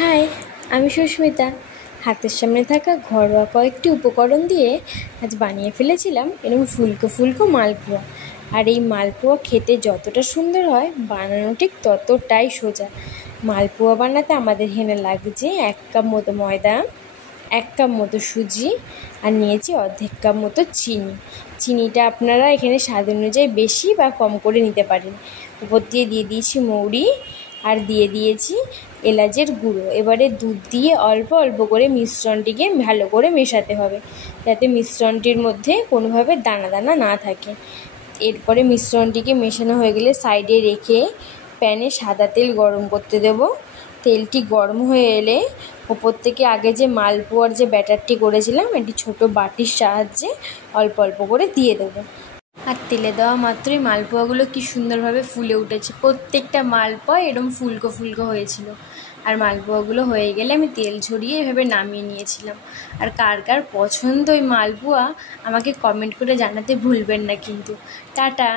High, আমি সুস্মিতা। হাতের সামনে থাকা ঘরোয়া কয়েকটি উপকরণ দিয়ে আজ বানিয়ে ফেলেছিলাম এরকম ফুলকো ফুলকো মালপোয়া। আর এই মালপোয়া খেতে যতটা সুন্দর হয়, বানানো ঠিক ততটাই সোজা। মালপোয়া বানাতে আমাদের এখানে লাগছে 1 কাপ মতো ময়দা, 1 কাপ মতো সুজি, আর নিয়েছি অর্ধেক কাপ মতো চিনি। চিনিটা আপনারা এখানে স্বাদ অনুযায়ী বেশি বা কম করে নিতে পারেন। উপর দিয়ে দিয়েছি মৌরি, আর দিয়ে দিয়েছি এলাচের গুঁড়ো। এবারে দুধ দিয়ে অল্প অল্প করে মিশ্রণটিকে ভালো করে মেশাতে হবে, যাতে মিশ্রণটির মধ্যে কোনোভাবে দানা দানা না থাকে। এরপরে মিশ্রণটিকে মেশানো হয়ে গেলে সাইডে রেখে প্যানে সাদা তেল গরম করতে দেব। তেলটি গরম হয়ে এলে ওপর থেকে আগে যে মালপোয়ার যে ব্যাটারটি করেছিলাম, এটি ছোট বাটির সাহায্যে অল্প অল্প করে দিয়ে দেবো। আর তেলে দেওয়া মাত্রই মালপোয়াগুলো কি সুন্দরভাবে ফুলে উঠেছে। প্রত্যেকটা মালপোয়া এরকম ফুলকো ফুলকো হয়েছিল। আর মালপোয়াগুলো হয়ে গেলে আমি তেল ঝরিয়ে এভাবে নামিয়ে নিয়েছিলাম। আর কার কার পছন্দ ওই মালপোয়া আমাকে কমেন্ট করে জানাতে ভুলবেন না কিন্তু। টাটা।